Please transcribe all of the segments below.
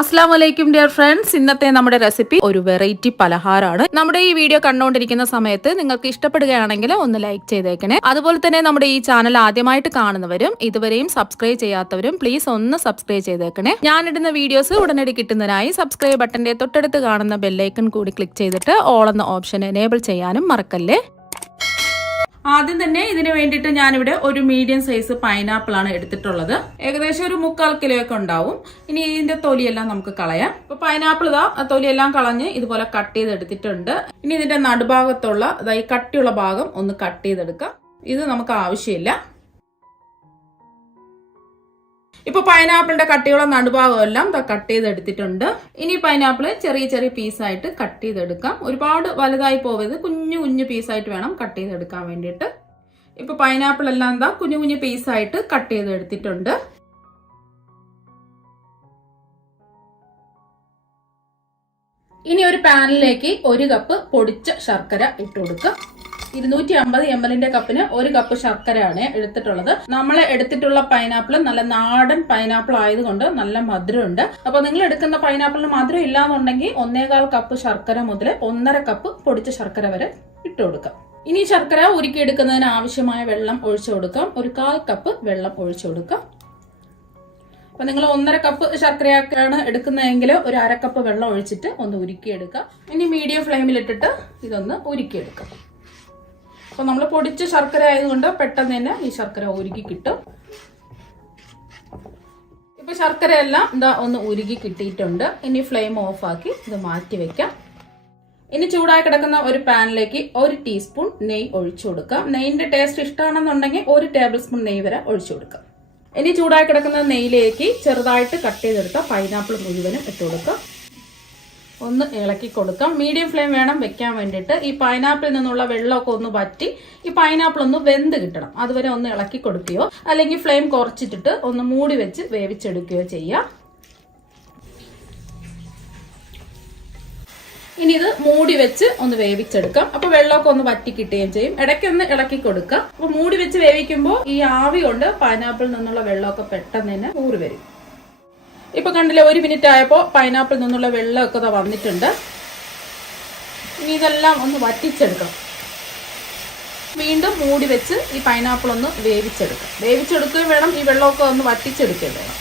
അസ്സലാമലൈക്കും dear friends. ഇന്നത്തെ നമ്മുടെ റെസിപ്പി ഒരു വെറൈറ്റി പലഹാരമാണ്. നമ്മുടെ ഈ വീഡിയോ കണ്ടുകൊണ്ടിരിക്കുന്ന സമയത്ത് നിങ്ങൾക്ക് ഇഷ്ടപ്പെടുകയാണെങ്കിൽ ഒന്ന് ലൈക്ക് ചെയ്തേക്കണേ. അതുപോലെ തന്നെ നമ്മുടെ ഈ ചാനൽ ആദ്യമായിട്ട് കാണുന്നവരും ഇതുവരെയും സബ്സ്ക്രൈബ് ചെയ്യാത്തവരും പ്ലീസ് ഒന്ന് സബ്സ്ക്രൈബ് ചെയ്തേക്കണേ. ഞാനിടുന്ന വീഡിയോസ് ഉടനടി കിട്ടുന്നതിനായി സബ്സ്ക്രൈബ് ബട്ടന്റെ തൊട്ടടുത്ത് കാണുന്ന ബെല്ലൈക്കൺ കൂടി ക്ലിക്ക് ചെയ്തിട്ട് ഓൾ എന്ന ഓപ്ഷൻ എനേബിൾ ചെയ്യാനും മറക്കല്ലേ. ആദ്യം തന്നെ ഇതിന് വേണ്ടിയിട്ട് ഞാനിവിടെ ഒരു മീഡിയം സൈസ് പൈനാപ്പിൾ ആണ് എടുത്തിട്ടുള്ളത്. ഏകദേശം ഒരു 3/4 കിലോ ഒക്കെ ഉണ്ടാവും. ഇനി ഇതിന്റെ തൊലിയെല്ലാം നമുക്ക് കളയാം. ഇപ്പൊ പൈനാപ്പിൾ തൊലിയെല്ലാം കളഞ്ഞ് ഇതുപോലെ കട്ട് ചെയ്തെടുത്തിട്ടുണ്ട്. ഇനി ഇതിന്റെ നടുഭാഗത്തുള്ള ഈ കട്ടിയുള്ള ഭാഗം ഒന്ന് കട്ട് ചെയ്തെടുക്കാം. ഇത് നമുക്ക് ആവശ്യമില്ല. ഇപ്പൊ പൈനാപ്പിളിന്റെ കട്ടിയുള്ള നടുഭാഗം എല്ലാം കട്ട് ചെയ്തെടുത്തിട്ടുണ്ട്. ഇനി പൈനാപ്പിൾ ചെറിയ ചെറിയ പീസായിട്ട് കട്ട് ചെയ്തെടുക്കാം. ഒരുപാട് വലുതായി പോവരുത്, കുഞ്ഞു കുഞ്ഞു പീസായിട്ട് വേണം കട്ട് ചെയ്തെടുക്കാൻ വേണ്ടിയിട്ട്. ഇപ്പൊ പൈനാപ്പിൾ എല്ലാം കുഞ്ഞു കുഞ്ഞു പീസായിട്ട് കട്ട് ചെയ്തെടുത്തിട്ടുണ്ട്. ഇനി ഒരു പാനിലേക്ക് 1 കപ്പ് പൊടിച്ച ശർക്കര ഇട്ട് കൊടുക്കുക. 250 ml കപ്പിന് 1 കപ്പ് ശർക്കരയാണ് എടുത്തിട്ടുള്ളത്. നമ്മൾ എടുത്തിട്ടുള്ള പൈനാപ്പിൾ നല്ല നാടൻ പൈനാപ്പിൾ ആയതുകൊണ്ട് നല്ല മധുരമുണ്ട്. അപ്പൊ നിങ്ങൾ എടുക്കുന്ന പൈനാപ്പിളിന് മധുരം ഇല്ലാന്നുണ്ടെങ്കിൽ 1.25 കപ്പ് ശർക്കര മുതൽ 1.5 കപ്പ് പൊടിച്ച ശർക്കര വരെ ഇട്ട് കൊടുക്കാം. ഇനി ശർക്കര ഉരുക്കിയെടുക്കുന്നതിന് ആവശ്യമായ വെള്ളം ഒഴിച്ചു കൊടുക്കാം. 1/4 കപ്പ് വെള്ളം ഒഴിച്ചു കൊടുക്കാം. അപ്പൊ നിങ്ങൾ 1.5 കപ്പ് ശർക്കരയാണ് എടുക്കുന്നതെങ്കിൽ ഒരു 1/2 കപ്പ് വെള്ളം ഒഴിച്ചിട്ട് ഒന്ന് ഉരുക്കിയെടുക്കാം. ഇനി മീഡിയം ഫ്ലെയിമിലിട്ടിട്ട് ഇതൊന്ന് ഉരുക്കിയെടുക്കാം. അപ്പൊ നമ്മൾ പൊടിച്ച ശർക്കര ആയതുകൊണ്ട് പെട്ടെന്ന് തന്നെ ഈ ശർക്കര ഉരുക്കി കിട്ടും. ഇപ്പൊ ശർക്കര എല്ലാം ഒന്ന് ഉരുക്കി കിട്ടിയിട്ടുണ്ട്. ഇനി ഫ്ലെയിം ഓഫ് ആക്കി ഇത് മാറ്റി വെക്കാം. ഇനി ചൂടായി കിടക്കുന്ന ഒരു പാനിലേക്ക് 1 ടീസ്പൂൺ നെയ്യ് ഒഴിച്ചു കൊടുക്കാം. നെയ്യിന്റെ ടേസ്റ്റ് ഇഷ്ടമാണെന്നുണ്ടെങ്കിൽ 1 ടേബിൾ സ്പൂൺ നെയ്യ് വരെ ഒഴിച്ചു കൊടുക്കാം. ഇനി ചൂടായി കിടക്കുന്ന നെയ്യിലേക്ക് ചെറുതായിട്ട് കട്ട് ചെയ്തെടുത്ത പൈനാപ്പിൾ മുഴുവനും ഇട്ട് കൊടുക്കാം. ഒന്ന് ഇളക്കി കൊടുക്കാം. മീഡിയം ഫ്ലെയിം വേണം വെക്കാൻ വേണ്ടിയിട്ട്. ഈ പൈനാപ്പിളിൽ നിന്നുള്ള വെള്ളമൊക്കെ ഒന്ന് വറ്റി ഈ പൈനാപ്പിൾ ഒന്ന് വെന്ത് കിട്ടണം. അതുവരെ ഒന്ന് ഇളക്കി കൊടുക്കുകയോ അല്ലെങ്കിൽ ഫ്ലെയിം കുറച്ചിട്ടിട്ട് ഒന്ന് മൂടി വെച്ച് വേവിച്ചെടുക്കുകയോ ചെയ്യാം. ഇനി ഇത് മൂടി വെച്ച് ഒന്ന് വേവിച്ചെടുക്കാം. അപ്പൊ വെള്ളമൊക്കെ ഒന്ന് വറ്റി കിട്ടുകയും ചെയ്യും. ഇടയ്ക്കൊന്ന് ഇളക്കി കൊടുക്കാം. അപ്പൊ മൂടി വെച്ച് വേവിക്കുമ്പോൾ ഈ ആവി കൊണ്ട് പൈനാപ്പിളിൽ നിന്നുള്ള വെള്ളമൊക്കെ പെട്ടെന്ന് തന്നെ ഊറി വരും. ഇപ്പൊ കണ്ടില്ലേ, 1 മിനിറ്റ് ആയപ്പോ പൈനാപ്പിൾ നിന്നുള്ള വെള്ളമൊക്കെ വന്നിട്ടുണ്ട്. ഇനി ഇതെല്ലാം ഒന്ന് വറ്റിച്ചെടുക്കാം. വീണ്ടും മൂടി വെച്ച് ഈ പൈനാപ്പിൾ ഒന്ന് വേവിച്ചെടുക്കാം. വേവിച്ചെടുക്കുകയും വേണം, ഈ വെള്ളമൊക്കെ ഒന്ന് വറ്റിച്ചെടുക്കുകയും വേണം.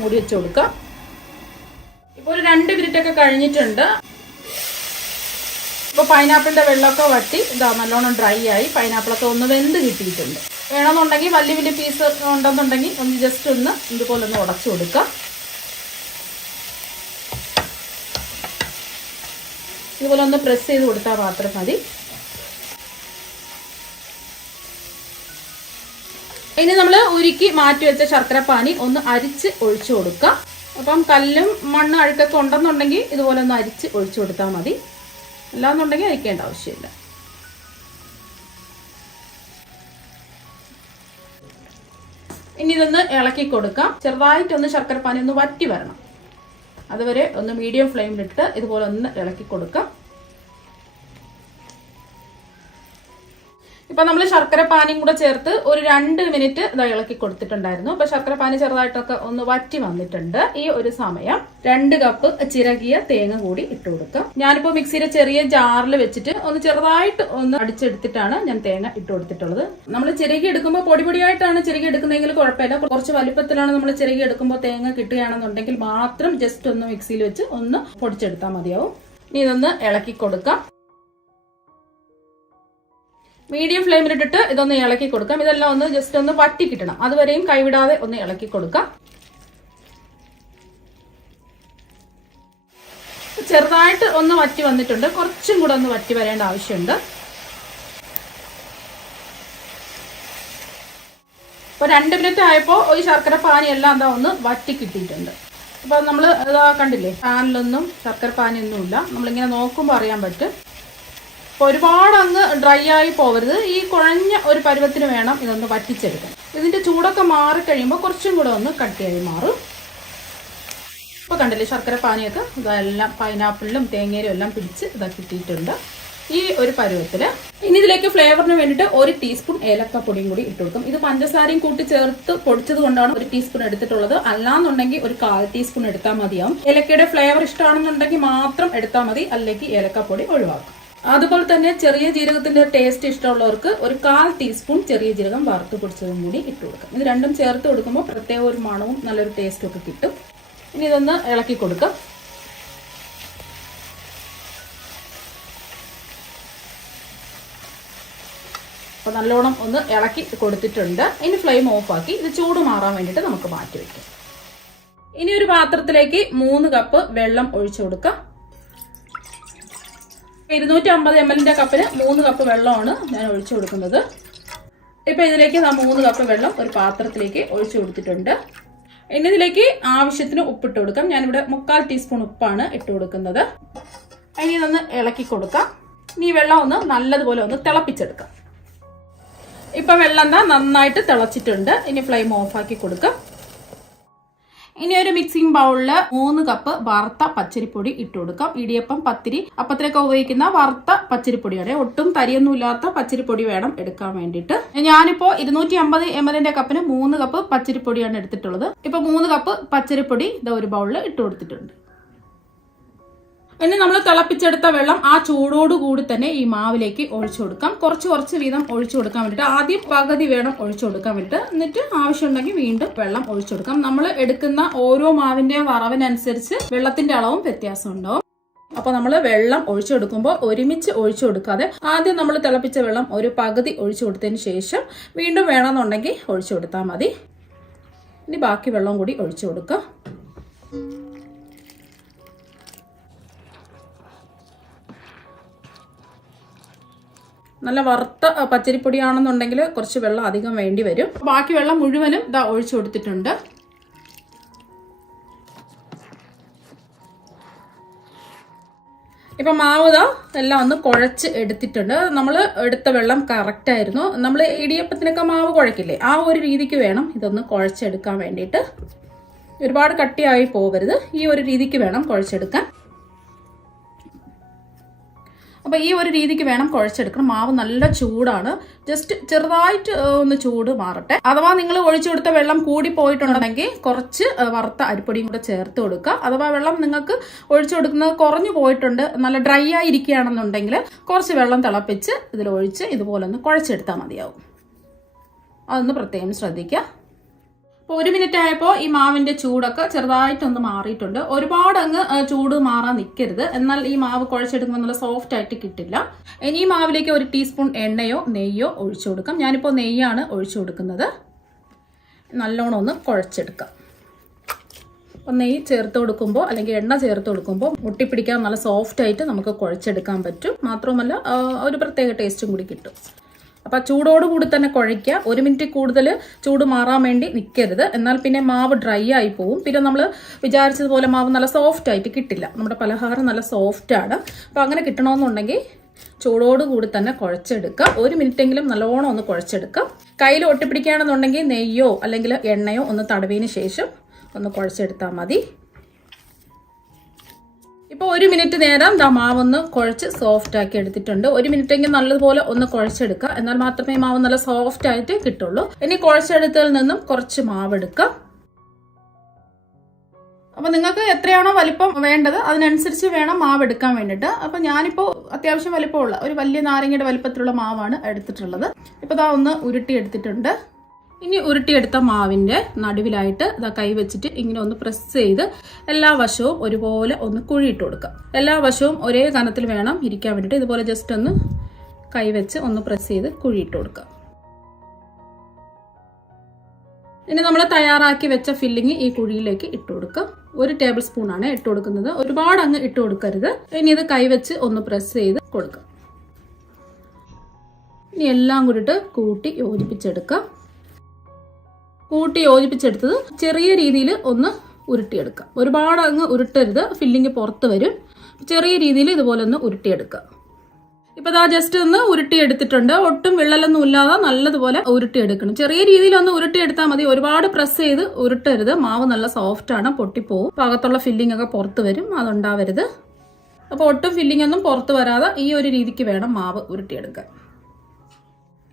മൂടി വെച്ച് കൊടുക്കാം. ഇപ്പൊ ഒരു 2 മിനിറ്റ് ഒക്കെ കഴിഞ്ഞിട്ടുണ്ട്. ഇപ്പൊ പൈനാപ്പിളിന്റെ വെള്ളമൊക്കെ വറ്റി നല്ലോണം ഡ്രൈ ആയി പൈനാപ്പിളൊക്കെ ഒന്ന് വെന്ത് കിട്ടിയിട്ടുണ്ട്. വേണമെന്നുണ്ടെങ്കിൽ വലിയ വലിയ പീസ് ഉണ്ടെന്നുണ്ടെങ്കിൽ ഒന്ന് ജസ്റ്റ് ഒന്ന് ഇതുപോലെ ഒന്ന് ഉടച്ചു കൊടുക്കാം. ഇതുപോലെ ഒന്ന് പ്രസ് ചെയ്ത് കൊടുത്താൽ മാത്രം മതി. ഇനി നമ്മൾ ഉരുക്കി മാറ്റി വെച്ച ശർക്കര പാനി ഒന്ന് അരിച്ച് ഒഴിച്ചു കൊടുക്കാം. അപ്പം കല്ലും മണ്ണ് അഴുക്കൊക്കെ ഉണ്ടെന്നുണ്ടെങ്കിൽ ഇതുപോലെ ഒന്ന് അരിച്ച് ഒഴിച്ചു കൊടുത്താൽ മതി. അല്ലാന്നുണ്ടെങ്കിൽ അരിക്കേണ്ട ആവശ്യമില്ല. ഇനി ഇതൊന്ന് ഇളക്കി കൊടുക്കാം. ചെറുതായിട്ടൊന്ന് ശർക്കരപ്പാനി ഒന്ന് വറ്റി വരണം. അതുവരെ ഒന്ന് മീഡിയം ഫ്ലെയിമിലിട്ട് ഇതുപോലെ ഒന്ന് ഇളക്കി കൊടുക്കാം. ഇപ്പൊ നമ്മൾ ശർക്കര പാനിയും കൂടെ ചേർത്ത് ഒരു 2 മിനിറ്റ് ഇളക്കി കൊടുത്തിട്ടുണ്ടായിരുന്നു. അപ്പൊ ശർക്കര പാനി ചെറുതായിട്ടൊക്കെ ഒന്ന് വറ്റി വന്നിട്ടുണ്ട്. ഈ ഒരു സമയം 2 കപ്പ് ചിരകിയ തേങ്ങ കൂടി ഇട്ട് കൊടുക്കാം. ഞാനിപ്പോ മിക്സിയുടെ ചെറിയ ജാറിൽ വെച്ചിട്ട് ഒന്ന് ചെറുതായിട്ട് ഒന്ന് അടിച്ചെടുത്തിട്ടാണ് ഞാൻ തേങ്ങ ഇട്ട് കൊടുത്തിട്ടുള്ളത്. നമ്മൾ ചിരകി എടുക്കുമ്പോൾ പൊടിയായിട്ടാണ് ചിരകി എടുക്കുന്നതെങ്കിൽ കുഴപ്പമില്ല. കുറച്ച് വലുപ്പത്തിലാണ് നമ്മൾ ചിരകി എടുക്കുമ്പോൾ തേങ്ങ കിട്ടുകയാണെന്നുണ്ടെങ്കിൽ മാത്രം ജസ്റ്റ് ഒന്ന് മിക്സിയിൽ വെച്ച് ഒന്ന് പൊടിച്ചെടുത്താൽ മതിയാവും. ഇനി ഇതൊന്ന് ഇളക്കി കൊടുക്കാം. മീഡിയം ഫ്ലെയിമിലിട്ടിട്ട് ഇതൊന്ന് ഇളക്കി കൊടുക്കാം. ഇതെല്ലാം ഒന്ന് ജസ്റ്റ് ഒന്ന് വറ്റി കിട്ടണം. അതുവരെയും കൈവിടാതെ ഒന്ന് ഇളക്കി കൊടുക്കാം. ചെറുതായിട്ട് ഒന്ന് വറ്റി വന്നിട്ടുണ്ട്. കുറച്ചും കൂടെ ഒന്ന് വറ്റി വരേണ്ട ആവശ്യമുണ്ട്. ഇപ്പൊ 2 മിനിറ്റ് ആയപ്പോ ഈ ശർക്കര പാനി എല്ലാം ഒന്ന് വറ്റി കിട്ടിയിട്ടുണ്ട്. അപ്പൊ നമ്മൾ കണ്ടില്ലേ, പാനിലൊന്നും ശർക്കര പാനി ഒന്നും ഇല്ല. നമ്മളിങ്ങനെ നോക്കുമ്പോൾ അറിയാൻ പറ്റും. ഒരുപാട് അങ്ങ് ഡ്രൈ ആയി പോവരുത്. ഈ കുഴഞ്ഞ ഒരു പരുവത്തിന് വേണം ഇതൊന്ന് വറ്റിച്ചെടുക്കാൻ. ഇതിന്റെ ചൂടൊക്കെ മാറിക്കഴിയുമ്പോൾ കുറച്ചും കൂടെ ഒന്ന് കട്ടിയായി മാറും. ഇപ്പൊ കണ്ടില്ലേ, ശർക്കര പാനിയൊക്കെ ഇതെല്ലാം പൈനാപ്പിളിലും തേങ്ങയിലും എല്ലാം പിടിച്ച് കിട്ടിയിട്ടുണ്ട്. ഈ ഒരു പരുവത്തില്. ഇനി ഇതിലേക്ക് ഫ്ലേവറിന് വേണ്ടിയിട്ട് 1 ടീസ്പൂൺ ഏലക്കപ്പൊടിയും കൂടി ഇട്ട് കൊടുക്കും. ഇത് പഞ്ചസാരയും കൂട്ടി ചേർത്ത് പൊടിച്ചത് കൊണ്ടാണ് 1 ടീസ്പൂൺ എടുത്തിട്ടുള്ളത്. അല്ലാന്നുണ്ടെങ്കിൽ ഒരു 1/4 ടീസ്പൂൺ എടുത്താൽ മതിയാവും. ഏലക്കയുടെ ഫ്ലേവർ ഇഷ്ടമാണെന്നുണ്ടെങ്കിൽ മാത്രം എടുത്താൽ മതി, അല്ലെങ്കിൽ ഏലക്കപ്പൊടി ഒഴിവാക്കും. അതുപോലെ തന്നെ ചെറിയ ജീരകത്തിന്റെ ടേസ്റ്റ് ഇഷ്ടമുള്ളവർക്ക് ഒരു 1/4 ടീസ്പൂൺ ചെറിയ ജീരകം വറുത്ത് പൊടിച്ചതും കൂടി ഇട്ട് കൊടുക്കാം. ഇത് രണ്ടും ചേർത്ത് കൊടുക്കുമ്പോൾ പ്രത്യേക ഒരു മണവും നല്ലൊരു ടേസ്റ്റും ഒക്കെ കിട്ടും. ഇനി ഇതൊന്ന് ഇളക്കി കൊടുക്കാം. അപ്പോൾ നല്ലോണം ഒന്ന് ഇളക്കി കൊടുത്തിട്ടുണ്ട്. ഇനി ഫ്ലെയിം ഓഫാക്കി ഇത് ചൂട് മാറാൻ വേണ്ടിയിട്ട് നമുക്ക് മാറ്റി വയ്ക്കാം. ഇനി ഒരു പാത്രത്തിലേക്ക് 3 കപ്പ് വെള്ളം ഒഴിച്ചു കൊടുക്കാം. 250 ml കപ്പിന് 3 കപ്പ് വെള്ളമാണ് ഞാൻ ഒഴിച്ചു കൊടുക്കുന്നത്. ഇപ്പൊ ഇതിലേക്ക് 3 കപ്പ് വെള്ളം ഒരു പാത്രത്തിലേക്ക് ഒഴിച്ചു കൊടുത്തിട്ടുണ്ട്. ഇനി ഇതിലേക്ക് ആവശ്യത്തിന് ഉപ്പിട്ട് കൊടുക്കാം. ഞാനിവിടെ 1/4 ടീസ്പൂൺ ഉപ്പാണ് ഇട്ട് കൊടുക്കുന്നത്. ഇനി ഇതൊന്ന് ഇളക്കി കൊടുക്കാം. ഇനി വെള്ളം ഒന്ന് നല്ലതുപോലെ ഒന്ന് തിളപ്പിച്ചെടുക്കാം. ഇപ്പൊ വെള്ളം നന്നായിട്ട് തിളച്ചിട്ടുണ്ട്. ഇനി ഫ്ലെയിം ഓഫാക്കി കൊടുക്കാം. ഇനി ഒരു മിക്സിംഗ് ബൗളില് 3 കപ്പ് വറുത്ത പച്ചരിപ്പൊടി ഇട്ട് കൊടുക്കാം. ഇടിയപ്പം, പത്തിരി, അപ്പത്തിലൊക്കെ ഉപയോഗിക്കുന്ന വറുത്ത പച്ചരിപ്പൊടിയാണ്. ഒട്ടും തരിയൊന്നും ഇല്ലാത്ത പച്ചരിപ്പൊടി വേണം എടുക്കാൻ വേണ്ടിയിട്ട്. ഞാനിപ്പോ 250 ml കപ്പിന് 3 കപ്പ് പച്ചരിപ്പൊടിയാണ് എടുത്തിട്ടുള്ളത്. ഇപ്പൊ 3 കപ്പ് പച്ചരിപ്പൊടി ഒരു ബൗളിൽ ഇട്ട് കൊടുത്തിട്ടുണ്ട്. ഇനി നമ്മൾ തിളപ്പിച്ചെടുത്ത വെള്ളം ആ ചൂടോടുകൂടി തന്നെ ഈ മാവിലേക്ക് ഒഴിച്ചു കൊടുക്കാം. കുറച്ച് വീതം ഒഴിച്ചു കൊടുക്കാൻ വേണ്ടിയിട്ട് ആദ്യം പകുതി വേണം ഒഴിച്ചു കൊടുക്കാൻ വേണ്ടിയിട്ട്. എന്നിട്ട് ആവശ്യമുണ്ടെങ്കിൽ വീണ്ടും വെള്ളം ഒഴിച്ചു കൊടുക്കാം. നമ്മൾ എടുക്കുന്ന ഓരോ മാവിന്റെയും വറവിനനുസരിച്ച് വെള്ളത്തിന്റെ അളവും വ്യത്യാസം ഉണ്ടാവും. അപ്പൊ നമ്മൾ വെള്ളം ഒഴിച്ചു കൊടുക്കുമ്പോൾ ഒരുമിച്ച് ഒഴിച്ചു കൊടുക്കാതെ ആദ്യം നമ്മൾ തിളപ്പിച്ച വെള്ളം ഒരു പകുതി ഒഴിച്ചു കൊടുത്തതിന് ശേഷം വീണ്ടും വേണമെന്നുണ്ടെങ്കിൽ ഒഴിച്ചു കൊടുത്താൽ മതി. ഇനി ബാക്കി വെള്ളം കൂടി ഒഴിച്ചു കൊടുക്കാം. നല്ല വറുത്ത പച്ചരിപ്പൊടിയാണെന്നുണ്ടെങ്കിൽ കുറച്ച് വെള്ളം അധികം വേണ്ടി വരും. ബാക്കി വെള്ളം മുഴുവനും ഒഴിച്ചു കൊടുത്തിട്ടുണ്ട്. ഇപ്പൊ മാവ് എല്ലാം ഒന്ന് കുഴച്ച് എടുത്തിട്ടുണ്ട്. നമ്മൾ എടുത്ത വെള്ളം കറക്റ്റ് ആയിരുന്നു. നമ്മൾ ഇടിയപ്പത്തിനൊക്കെ മാവ് കുഴക്കില്ലേ, ആ ഒരു രീതിക്ക് വേണം ഇതൊന്ന് കുഴച്ചെടുക്കാൻ വേണ്ടിയിട്ട്. ഒരുപാട് കട്ടിയായി പോകരുത്. ഈ ഒരു രീതിക്ക് വേണം കുഴച്ചെടുക്കാൻ. അപ്പൊ ഈ ഒരു രീതിക്ക് വേണം കുഴച്ചെടുക്കണം. മാവ് നല്ല ചൂടാണ്. ജസ്റ്റ് ചെറുതായിട്ട് ഒന്ന് ചൂട് മാറട്ടെ. അഥവാ നിങ്ങൾ ഒഴിച്ചു കൊടുത്ത വെള്ളം കൂടി പോയിട്ടുണ്ടെങ്കിൽ കുറച്ച് വറുത്ത അരിപ്പൊടിയും കൂടെ ചേർത്ത് കൊടുക്കുക. അഥവാ വെള്ളം നിങ്ങൾക്ക് ഒഴിച്ചു കൊടുക്കുന്നത് കുറഞ്ഞു പോയിട്ടുണ്ട്, നല്ല ഡ്രൈ ആയിരിക്കുകയാണെന്നുണ്ടെങ്കിൽ കുറച്ച് വെള്ളം തിളപ്പിച്ച് ഇതിലൊഴിച്ച് ഇതുപോലെ ഒന്ന് കുഴച്ചെടുത്താൽ മതിയാവും. അതൊന്ന് പ്രത്യേകം ശ്രദ്ധിക്കുക. അപ്പോൾ 1 മിനിറ്റ് ആയപ്പോൾ ഈ മാവിന്റെ ചൂടൊക്കെ ചെറുതായിട്ടൊന്ന് മാറിയിട്ടുണ്ട്. ഒരുപാട് അങ്ങ് ചൂട് മാറാൻ നിൽക്കരുത്, എന്നാൽ ഈ മാവ് കുഴച്ചെടുക്കുമ്പോൾ നല്ല സോഫ്റ്റ് ആയിട്ട് കിട്ടില്ല. ഇനി ഈ മാവിലേക്ക് 1 ടീസ്പൂൺ എണ്ണയോ നെയ്യോ ഒഴിച്ചു കൊടുക്കാം. ഞാനിപ്പോൾ നെയ്യാണ് ഒഴിച്ചു കൊടുക്കുന്നത്. നല്ലോണം ഒന്ന് കുഴച്ചെടുക്കാം. അപ്പോൾ നെയ്യ് ചേർത്ത് കൊടുക്കുമ്പോൾ അല്ലെങ്കിൽ എണ്ണ ചേർത്ത് കൊടുക്കുമ്പോൾ ഒട്ടിപ്പിടിക്കാൻ നല്ല സോഫ്റ്റ് ആയിട്ട് നമുക്ക് കുഴച്ചെടുക്കാൻ പറ്റും. മാത്രമല്ല ഒരു പ്രത്യേക ടേസ്റ്റും കൂടി കിട്ടും. അപ്പൊ ചൂടോടുകൂടി തന്നെ കുഴയ്ക്കുക. 1 മിനിറ്റ് കൂടുതൽ ചൂട് മാറാൻ വേണ്ടി നിൽക്കരുത്, എന്നാൽ പിന്നെ മാവ് ഡ്രൈ ആയി പോവും. പിന്നെ നമ്മൾ വിചാരിച്ചതുപോലെ മാവ് നല്ല സോഫ്റ്റ് ആയിട്ട് കിട്ടില്ല. നമ്മുടെ പലഹാരം നല്ല സോഫ്റ്റ് ആണ്. അപ്പൊ അങ്ങനെ കിട്ടണമെന്നുണ്ടെങ്കിൽ ചൂടോടുകൂടി തന്നെ കുഴച്ചെടുക്കാം. 1 മിനിറ്റെങ്കിലും നല്ലോണം ഒന്ന് കുഴച്ചെടുക്കാം. കയ്യിൽ ഒട്ടിപ്പിടിക്കുകയാണെന്നുണ്ടെങ്കിൽ നെയ്യോ അല്ലെങ്കിൽ എണ്ണയോ ഒന്ന് തടവിയതിന് ശേഷം ഒന്ന് കുഴച്ചെടുത്താൽ മതി. ഇപ്പോൾ 1 മിനിറ്റ് നേരം മാവൊന്ന് കുഴച്ച് സോഫ്റ്റ് ആക്കി എടുത്തിട്ടുണ്ട്. 1 മിനിറ്റെങ്കിൽ നല്ലതുപോലെ ഒന്ന് കുഴച്ചെടുക്കുക, എന്നാൽ മാത്രമേ മാവ് നല്ല സോഫ്റ്റ് ആയിട്ട് കിട്ടുള്ളൂ. ഇനി കുഴച്ചെടുത്തതിൽ നിന്നും കുറച്ച് മാവ് എടുക്കാം. അപ്പൊ നിങ്ങൾക്ക് എത്രയാണോ വലിപ്പം വേണ്ടത് അതിനനുസരിച്ച് വേണം മാവ് എടുക്കാൻ വേണ്ടിയിട്ട്. അപ്പൊ ഞാനിപ്പോൾ അത്യാവശ്യം വലിപ്പമുള്ള ഒരു വലിയ നാരങ്ങയുടെ വലിപ്പത്തിലുള്ള മാവാണ് എടുത്തിട്ടുള്ളത്. ഇപ്പൊ ഒന്ന് ഉരുട്ടി എടുത്തിട്ടുണ്ട്. ഇനി ഉരുട്ടിയെടുത്ത മാവിന്റെ നടുവിലായിട്ട് കൈ വെച്ചിട്ട് ഇങ്ങനെ ഒന്ന് പ്രസ് ചെയ്ത് എല്ലാ വശവും ഒരുപോലെ ഒന്ന് കുഴിയിട്ട് കൊടുക്കാം. എല്ലാ വശവും ഒരേ കനത്തിൽ വേണം ഇരിക്കാൻ വേണ്ടിയിട്ട്. ഇതുപോലെ ജസ്റ്റ് ഒന്ന് കൈ വെച്ച് ഒന്ന് പ്രസ് ചെയ്ത് കുഴിയിട്ട് കൊടുക്കാം. ഇനി നമ്മൾ തയ്യാറാക്കി വെച്ച ഫില്ലിങ് ഈ കുഴിയിലേക്ക് ഇട്ട് കൊടുക്കാം. 1 ടേബിൾ സ്പൂൺ ആണ് ഇട്ട് കൊടുക്കുന്നത്. ഒരുപാട് അങ്ങ് ഇട്ട് കൊടുക്കരുത്. ഇനി ഇത് കൈ വെച്ച് ഒന്ന് പ്രസ് ചെയ്ത് കൊടുക്കാം. ഇനി എല്ലാം കൂടിയിട്ട് കൂട്ടി യോജിപ്പിച്ചെടുക്കാം. കൂട്ടി യോജിപ്പിച്ചെടുത്തത് ചെറിയ രീതിയിൽ ഒന്ന് ഉരുട്ടിയെടുക്കാം. ഒരുപാട് അങ്ങ് ഉരുട്ടരുത്, ഫില്ലിങ് പുറത്ത് വരും. ചെറിയ രീതിയിൽ ഇതുപോലെ ഒന്ന് ഉരുട്ടിയെടുക്കാം. ഇപ്പൊ ജസ്റ്റ് ഒന്ന് ഉരുട്ടിയെടുത്തിട്ടുണ്ട്. ഒട്ടും വിള്ളലൊന്നും ഇല്ലാതെ നല്ലതുപോലെ ഉരുട്ടിയെടുക്കണം. ചെറിയ രീതിയിൽ ഒന്ന് ഉരുട്ടിയെടുത്താൽ മതി. ഒരുപാട് പ്രസ് ചെയ്ത് ഉരുട്ടരുത്. മാവ് നല്ല സോഫ്റ്റ് ആണ്, പൊട്ടിപ്പോവും. അകത്തുള്ള ഫില്ലിംഗ് ഒക്കെ പുറത്ത് വരും, അതുണ്ടാവരുത്. അപ്പോൾ ഒട്ടും ഫില്ലിംഗ് ഒന്നും പുറത്ത് വരാതെ ഈ ഒരു രീതിക്ക് വേണം മാവ് ഉരുട്ടിയെടുക്കാൻ.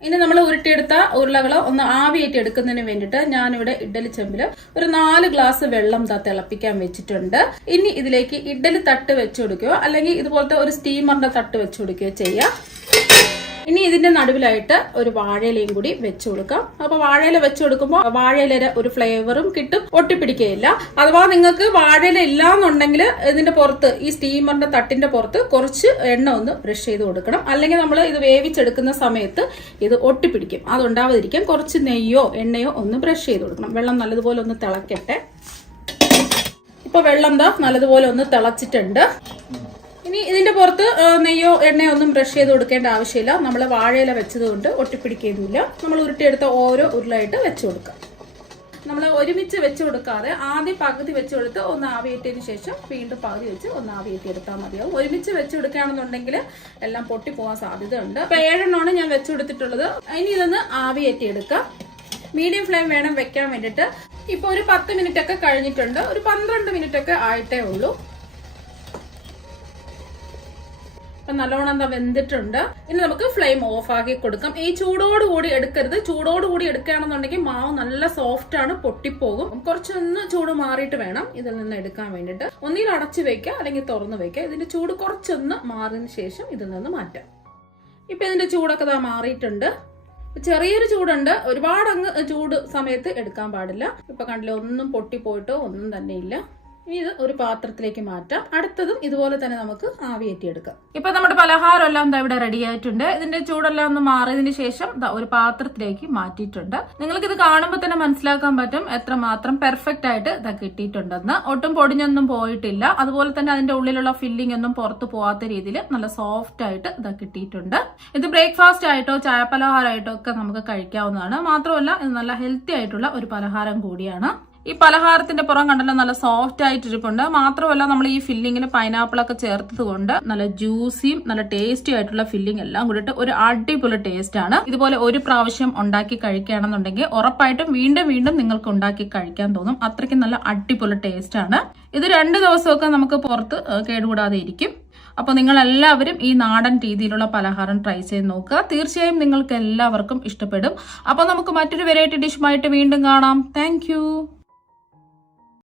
ഇനി നമ്മൾ ഉരുട്ടിയെടുത്ത ഉരുളകൾ ഒന്ന് ആവിയേറ്റി എടുക്കുന്നതിന് വേണ്ടിയിട്ട് ഞാനിവിടെ ഇഡ്ഡലി ചെമ്പിൽ ഒരു 4 ഗ്ലാസ് വെള്ളം തിളപ്പിക്കാൻ വെച്ചിട്ടുണ്ട്. ഇനി ഇതിലേക്ക് ഇഡ്ഡലി തട്ട് വെച്ചു കൊടുക്കുകയോ അല്ലെങ്കിൽ ഇതുപോലത്തെ ഒരു സ്റ്റീമറിന്റെ തട്ട് വെച്ചു കൊടുക്കുകയോ ചെയ്യാം. ഇനി ഇതിന്റെ നടുവിലായിട്ട് ഒരു വാഴയിലയും കൂടി വെച്ചു കൊടുക്കാം. അപ്പൊ വാഴയില വെച്ചു കൊടുക്കുമ്പോൾ വാഴയില ഒരു ഫ്ലേവറും കിട്ടും, ഒട്ടിപ്പിടിക്കുകയില്ല. അഥവാ നിങ്ങൾക്ക് വാഴയില ഇല്ലാന്നുണ്ടെങ്കിൽ ഇതിന്റെ പുറത്ത് ഈ സ്റ്റീമറിന്റെ തട്ടിന്റെ പുറത്ത് കുറച്ച് എണ്ണ ഒന്ന് ബ്രഷ് ചെയ്ത് കൊടുക്കണം. അല്ലെങ്കിൽ നമ്മൾ ഇത് വേവിച്ചെടുക്കുന്ന സമയത്ത് ഇത് ഒട്ടിപ്പിടിക്കും. അതുണ്ടാവാതിരിക്കാൻ കുറച്ച് നെയ്യോ എണ്ണയോ ഒന്ന് ബ്രഷ് ചെയ്ത് കൊടുക്കണം. വെള്ളം നല്ലതുപോലെ ഒന്ന് തിളക്കട്ടെ. ഇപ്പൊ വെള്ളം നല്ലതുപോലെ ഒന്ന് തിളച്ചിട്ടുണ്ട്. ഇനി ഇതിന്റെ പുറത്ത് നെയ്യോ എണ്ണയോ ഒന്നും ബ്രഷ് ചെയ്ത് കൊടുക്കേണ്ട ആവശ്യമില്ല. നമ്മൾ വാഴയില വെച്ചത് കൊണ്ട് ഒട്ടിപ്പിടിക്കുകയൊന്നുമില്ല. നമ്മൾ ഉരുട്ടിയെടുത്ത ഓരോ ഉരുളായിട്ട് വെച്ചു കൊടുക്കാം. നമ്മൾ ഒരുമിച്ച് വെച്ചു കൊടുക്കാതെ ആദ്യം പകുതി വെച്ചു കൊടുത്ത് ഒന്ന് ആവിയേറ്റിയതിന് ശേഷം വീണ്ടും പകുതി വെച്ച് ഒന്ന് ആവിയേറ്റിയെടുത്താൽ മതിയാവും. ഒരുമിച്ച് വെച്ചു കൊടുക്കുകയാണെന്നുണ്ടെങ്കിൽ എല്ലാം പൊട്ടിപ്പോകാൻ സാധ്യതയുണ്ട്. ഇപ്പൊ 7 എണ്ണമാണ് ഞാൻ വെച്ചു കൊടുത്തിട്ടുള്ളത്. ഇനി ഇതൊന്ന് ആവിയേറ്റിയെടുക്കാം. മീഡിയം ഫ്ലെയിം വേണം വെക്കാൻ വേണ്ടിയിട്ട്. ഇപ്പൊ ഒരു 10 മിനിറ്റ് ഒക്കെ കഴിഞ്ഞിട്ടുണ്ട്. ഒരു 12 മിനിറ്റ് ഒക്കെ ആയിട്ടേ ഉള്ളൂ. അപ്പൊ നല്ലോണം വെന്തിട്ടുണ്ട്. ഇനി നമുക്ക് ഫ്ലെയിം ഓഫ് ആക്കി കൊടുക്കാം. ഈ ചൂടോടുകൂടി എടുക്കരുത്. ചൂടോടുകൂടി എടുക്കുകയാണെന്നുണ്ടെങ്കിൽ മാവ് നല്ല സോഫ്റ്റ് ആണ്, പൊട്ടിപ്പോകും. കുറച്ചൊന്ന് ചൂട് മാറിയിട്ട് വേണം ഇതിൽ നിന്ന് എടുക്കാൻ വേണ്ടിയിട്ട്. ഒന്നിൽ അടച്ചു വെക്കുക അല്ലെങ്കിൽ തുറന്നു വെക്കുക. ഇതിന്റെ ചൂട് കുറച്ചൊന്ന് മാറിയതിനു ശേഷം ഇതിൽ നിന്ന് മാറ്റാം. ഇപ്പൊ ഇതിന്റെ ചൂടൊക്കെ മാറിയിട്ടുണ്ട്. ചെറിയൊരു ചൂടുണ്ട്, ഒരുപാട് അങ്ങ് ചൂട് സമയത്ത് എടുക്കാൻ പാടില്ല. ഇപ്പൊ കണ്ടില്ല, ഒന്നും പൊട്ടിപ്പോയിട്ടോ ഒന്നും തന്നെ ഇല്ല. ഇനി ഇത് ഒരു പാത്രത്തിലേക്ക് മാറ്റാം. അടുത്തതും ഇതുപോലെ തന്നെ നമുക്ക് ആവിയേറ്റിയെടുക്കാം. ഇപ്പൊ നമ്മുടെ പലഹാരം എല്ലാം ഇവിടെ റെഡി ആയിട്ടുണ്ട്. ഇതിന്റെ ചൂടെല്ലാം ഒന്ന് മാറിയതിന് ശേഷം ഒരു പാത്രത്തിലേക്ക് മാറ്റിയിട്ടുണ്ട്. നിങ്ങൾക്ക് ഇത് കാണുമ്പോൾ തന്നെ മനസ്സിലാക്കാൻ പറ്റും എത്രമാത്രം പെർഫെക്റ്റ് ആയിട്ട് ഇത് കിട്ടിയിട്ടുണ്ടെന്ന്. ഒട്ടും പൊടിഞ്ഞൊന്നും പോയിട്ടില്ല. അതുപോലെ തന്നെ അതിന്റെ ഉള്ളിലുള്ള ഫില്ലിംഗ് ഒന്നും പുറത്തു പോകാത്ത രീതിയിൽ നല്ല സോഫ്റ്റ് ആയിട്ട് ഇത് കിട്ടിയിട്ടുണ്ട്. ഇത് ബ്രേക്ക്ഫാസ്റ്റ് ആയിട്ടോ ചായപലഹാരമായിട്ടോ ഒക്കെ നമുക്ക് കഴിക്കാവുന്നതാണ്. മാത്രമല്ല ഇത് നല്ല ഹെൽത്തി ആയിട്ടുള്ള ഒരു പലഹാരം കൂടിയാണ്. ഈ പലഹാരത്തിന്റെ പുറം കണ്ടല്ലോ നല്ല സോഫ്റ്റ് ആയിട്ടിരിപ്പുണ്ട്. മാത്രമല്ല നമ്മൾ ഈ ഫില്ലിങ്ങിന് പൈനാപ്പിൾ ഒക്കെ ചേർത്തത് കൊണ്ട് നല്ല ജ്യൂസിയും നല്ല ടേസ്റ്റി ആയിട്ടുള്ള ഫില്ലിംഗ് എല്ലാം കൂടിയിട്ട് ഒരു അടിപൊളി ടേസ്റ്റ് ആണ്. ഇതുപോലെ ഒരു പ്രാവശ്യം ഉണ്ടാക്കി കഴിക്കുകയാണെന്നുണ്ടെങ്കിൽ ഉറപ്പായിട്ടും വീണ്ടും വീണ്ടും നിങ്ങൾക്ക് ഉണ്ടാക്കി കഴിക്കാൻ തോന്നും. അത്രയ്ക്ക് നല്ല അടിപൊളി ടേസ്റ്റ് ആണ്. ഇത് 2 ദിവസമൊക്കെ നമുക്ക് പുറത്ത് കേടുകൂടാതെ ഇരിക്കും. അപ്പോൾ നിങ്ങൾ എല്ലാവരും ഈ നാടൻ രീതിയിലുള്ള പലഹാരം ട്രൈ ചെയ്ത് നോക്കുക. തീർച്ചയായും നിങ്ങൾക്ക് എല്ലാവർക്കും ഇഷ്ടപ്പെടും. അപ്പോൾ നമുക്ക് മറ്റൊരു വെറൈറ്റി ഡിഷുമായിട്ട് വീണ്ടും കാണാം. താങ്ക്